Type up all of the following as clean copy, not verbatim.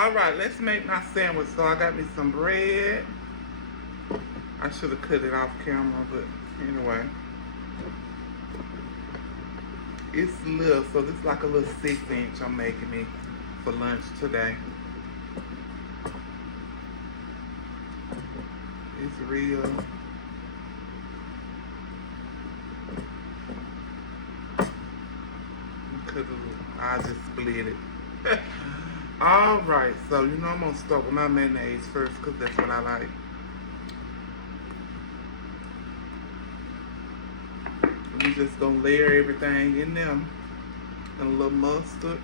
All right, let's make my sandwich. So I got me some bread. I should have cut it off camera, but anyway. It's little, so this is like a little 6-inch I'm making me for lunch today. It's real. I just split it. Alright, so you know I'm gonna start with my mayonnaise first because that's what I like. We just gonna layer everything in there. And a little mustard.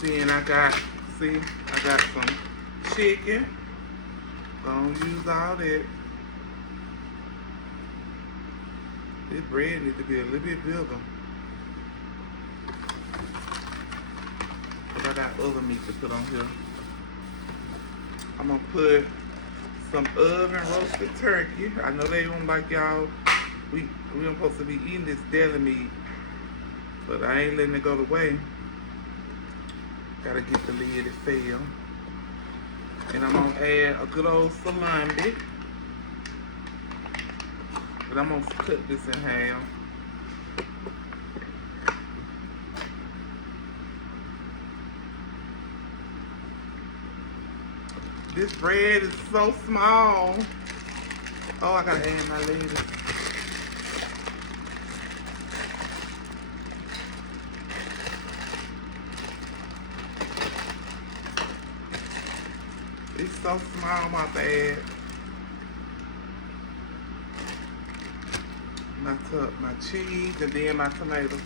Then I got some chicken. Don't use all that. This bread needs to be a little bit bigger. But I got other meat to put on here. I'm gonna put some oven roasted turkey. I know they don't like y'all. We don't supposed to be eating this deli meat, but I ain't letting it go to waste. Gotta get the lid, it fell. And I'm gonna add a good old salami. But I'm gonna cut this in half. This bread is so small. Oh, I gotta add my lettuce. It's so small, my bad. My cheese and then my tomatoes.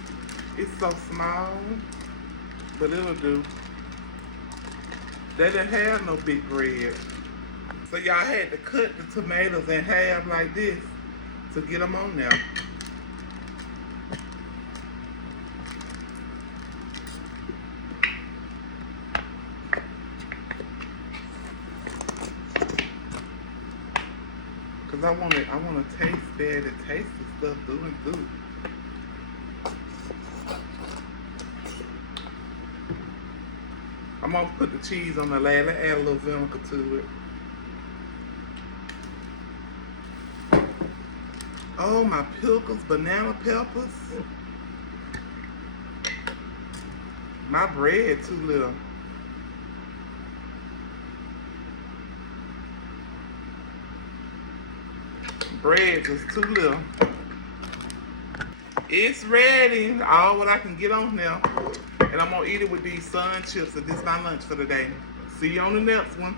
It's so small, but it'll do. They didn't have no big bread. So y'all had to cut the tomatoes in half like this to get them on there. Cause I wanna taste that and taste the stuff through and through. I'm gonna put the cheese on the ladder, add a little vinegar to it. Oh, my pickles, banana peppers. My bread too little. Bread just too little. It's ready. All what I can get on there. And I'm gonna eat it with these sun chips, and this is my lunch for the day. See you on the next one.